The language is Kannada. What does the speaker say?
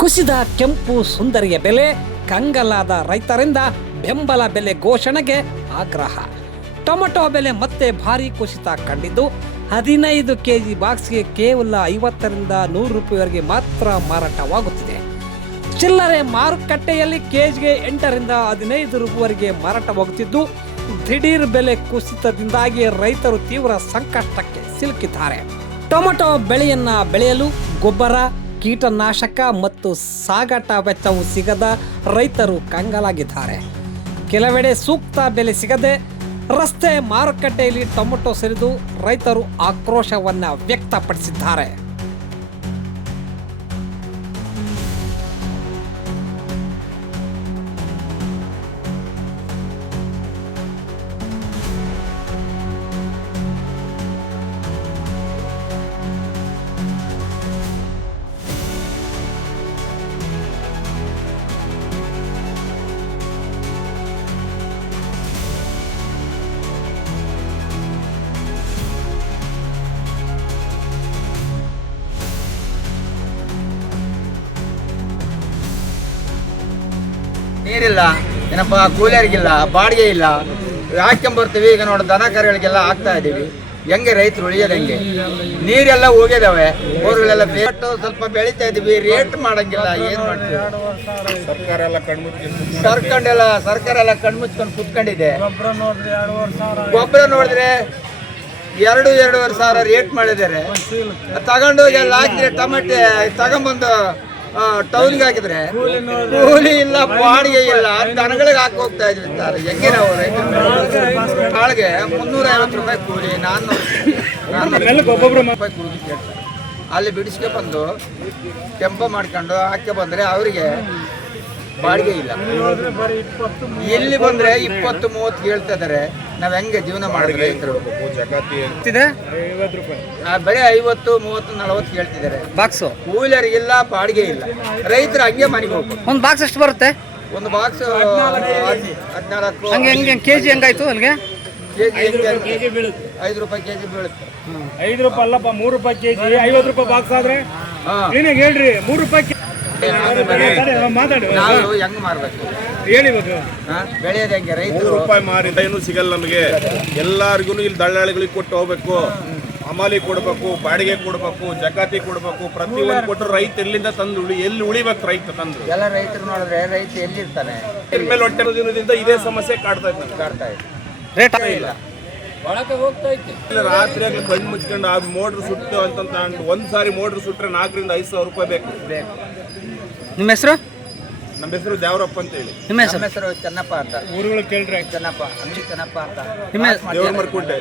ಕುಸಿದ ಕೆಂಪು ಸುಂದರಿಯ ಬೆಲೆ, ಕಂಗಲಾದ ರೈತರಿಂದ ಬೆಂಬಲ ಬೆಲೆ ಘೋಷಣೆಗೆ ಆಗ್ರಹ. ಟೊಮೆಟೊ ಬೆಲೆ ಮತ್ತೆ ಭಾರಿ ಕುಸಿತ ಕಂಡಿದ್ದು 15 ಕೆಜಿ ಬಾಕ್ಸ್ಗೆ ಕೇವಲ 50ರಿಂದ 100 ರೂಪಾಯಿವರೆಗೆ ಮಾತ್ರ ಮಾರಾಟವಾಗುತ್ತಿದೆ. ಚಿಲ್ಲರೆ ಮಾರುಕಟ್ಟೆಯಲ್ಲಿ ಕೆಜಿಗೆ 8ರಿಂದ 15 ರೂಪಾಯಿವರೆಗೆ ಮಾರಾಟವಾಗುತ್ತಿದ್ದು, ದಿಢೀರ್ ಬೆಲೆ ಕುಸಿತದಿಂದಾಗಿ ರೈತರು ತೀವ್ರ ಸಂಕಷ್ಟಕ್ಕೆ ಸಿಲುಕಿದ್ದಾರೆ. ಟೊಮೆಟೊ ಬೆಳೆಯಲು ಗೊಬ್ಬರ, ಕೀಟನಾಶಕ ಮತ್ತು ಸಾಗಾಟ ವೆಚ್ಚವು ಸಿಗದ ರೈತರು ಕಂಗಾಲಾಗಿದ್ದಾರೆ. ಕೆಲವೆಡೆ ಸೂಕ್ತ ಬೆಲೆ ಸಿಗದೆ ರಸ್ತೆ ಮಾರುಕಟ್ಟೆಯಲ್ಲಿ ಟೊಮೆಟೊ ಸುರಿದು ರೈತರು ಆಕ್ರೋಶವನ್ನು ವ್ಯಕ್ತಪಡಿಸಿದ್ದಾರೆ. ನೀರಿಲ್ಲ, ಏನಪ್ಪ ಕೂಲಿಯರಿಗಿಲ್ಲ, ಬಾಡಿಗೆ ಇಲ್ಲ, ಹಾಕ್ಕೊಂಬರ್ತೀವಿ. ಈಗ ನೋಡಿ ದನ ಕರುಗಳಿಗೆಲ್ಲ ಹಾಕ್ತಾ ಇದ್ದೀವಿ. ಹೆಂಗೆ ರೈತರು ಉಳಿಯೋದು ಹೆಂಗೆ? ನೀರೆಲ್ಲ ಹೋಗಿದಾವೆ, ಬೋರ್ಗಳೆಲ್ಲ ರೇಟು ಸ್ವಲ್ಪ ಬೆಳೀತಾ ಇದ್ದೀವಿ, ರೇಟ್ ಮಾಡಂಗಿಲ್ಲ. ಏನು ಮಾಡ್ತೀವಿ? ಸರ್ಕಾರ ಎಲ್ಲ ಕಣ್ಮುಚ್ಕೊಂಡು ಕುತ್ಕೊಂಡಿದೆ. ಗೊಬ್ಬರ ನೋಡಿದ್ರೆ 2-2.5 ಸಾವಿರ ರೇಟ್ ಮಾಡಿದ್ದಾರೆ. ತಗೊಂಡೋಗಿ ಎಲ್ಲ ಹಾಕಿದ್ರೆ ಟೊಮೆಟೆ ತಗೊಂಬಂದು ಟೌನ್ಗೆ ಹಾಕಿದ್ರೆ ಕೂಲಿ ಇಲ್ಲ, ಬಾಡಿಗೆ ಇಲ್ಲ, ದನಗಳಿಗೆ ಹಾಕಿ ಹೋಗ್ತಾ ಇದ್ವಿ. ಹೆಂಗೆ ನಾವು ಕಾಳಿಗೆ 350 ರೂಪಾಯಿ ಕೂಲಿ, 400 ರೂಪಾಯಿ ಕೂಲಿ ಕೇಳ್ತಾರೆ. ಅಲ್ಲಿ ಬಿಡಿಸ್ಕೆ ಬಂದು ಕೆಂಪ ಮಾಡ್ಕೊಂಡು ಹಾಕಿ ಬಂದರೆ ಅವರಿಗೆ ಬಾಡಿಗೆ ಇಲ್ಲ. ಇಲ್ಲಿ ಬಂದರೆ 20-30 ಕೇಳ್ತಾ ಇದ್ದಾರೆ. ನಾವು ಹೆಂಗೆ ಜೀವನ ಮಾಡಿದ್ರೆ ರೈತರು? ಬರೀ 50-30-40 ಕೇಳ್ತಿದ್ದಾರೆ ಬಾಕ್ಸು. ಕೂಲರಿಗಿಲ್ಲ, ಬಾಡಿಗೆ ಇಲ್ಲ, ರೈತರು ಹಂಗೆ ಮನೆಗೆ ಹೋಗ್ಬೇಕು. ಒಂದು ಬಾಕ್ಸ್ ಎಷ್ಟು ಬರುತ್ತೆ? ಒಂದು ಬಾಕ್ಸ್ 14 ಹಂಗೆ ಕೆಜಿ ಹೆಂಗಾಯ್ತು? ಅಲ್ಲಿಗೆ ಕೆಜಿ 5 ರೂಪಾಯಿ ಕೆಜಿ ಬೀಳುತ್ತೆ. 5 ರೂಪಾಯಿ ಅಲ್ಲಪ್ಪ, 3 ರೂಪಾಯಿ ಕೆಜಿ. 50 ರೂಪಾಯಿ ಬಾಕ್ಸ್ ಆದ್ರೆ ಏನಾಗ ಹೇಳ್ರಿ, 3 ರೂಪಾಯಿ ಮಾತಾಡಿ. ನಾವು ಹೆಂಗ್ ಮಾರ್ಬೇಕು ಹೇಳಿ? ಬೆಳೆಯೋದು ಹೆಂಗೆ? ರೈತರು 3 ರೂಪಾಯಿ ಮಾರಿದ ಏನು ಸಿಗಲ್ಲ ನಮಗೆ. ಎಲ್ಲರಿಗೂ ಇಲ್ಲಿ ದಳ್ಳಾಳಿಗಳಿಗೆ ಕೊಟ್ಟು ಹೋಗ್ಬೇಕು, ಹಮಾಲಿ ಕೊಡ್ಬೇಕು, ಬಾಡಿಗೆ ಕೊಡ್ಬೇಕು, ಜಕಾತಿ ಕೊಡ್ಬೇಕು. ಪ್ರತಿಯೊಂದು ಕೊಟ್ಟರು ರೈತ ಎಲ್ಲಿಂದ ತಂದು ಎಲ್ಲಿ ಉಳಿಬೇಕು? ರೈತ ತಂದು ಎಲ್ಲ ರೈತರು ನೋಡಿದ್ರೆ ರೈತ ಎಲ್ಲಿರ್ತಾನೆ? ಮೇಲೆ ಹೊಟ್ಟೆ ದಿನದಿಂದ ಇದೇ ಸಮಸ್ಯೆ ಕಾಡ್ತಾ ಇದೆ. ರೇಟ್ ಇಲ್ಲ, ರಾತ್ರಿ ಆಗಲಿ ಕಣ್ಣು ಮುಚ್ಕೊಂಡು ಆ ಮೋಟ್ರ್ ಸುಟ್ಟು ಅಂತ ಒಂದ್ಸಾರಿ ಮೋಟ್ರ್ ಸುಟ್ರೆ 4ರಿಂದ 5 ಸಾವಿರ ರೂಪಾಯಿ ಬೇಕು. ನಿಮ್ಮ ಹೆಸರು? ನಮ್ಮ ಹೆಸರು ದೇವರಪ್ಪ ಅಂತ ಹೇಳಿ. ನಿಮ್ಮ ಹೆಸರು ಚೆನ್ನಪ್ಪ ಅಂತ. ಊರುಗಳು ಕೇಳ್ರಿ. ಚೆನ್ನಪ್ಪ, ಅಂಗಡಿ ಚೆನ್ನಪ್ಪ ಅಂತ. ನಿಮ್ಮ ದೇವರ ಮರ್ಕುಂಟೆ.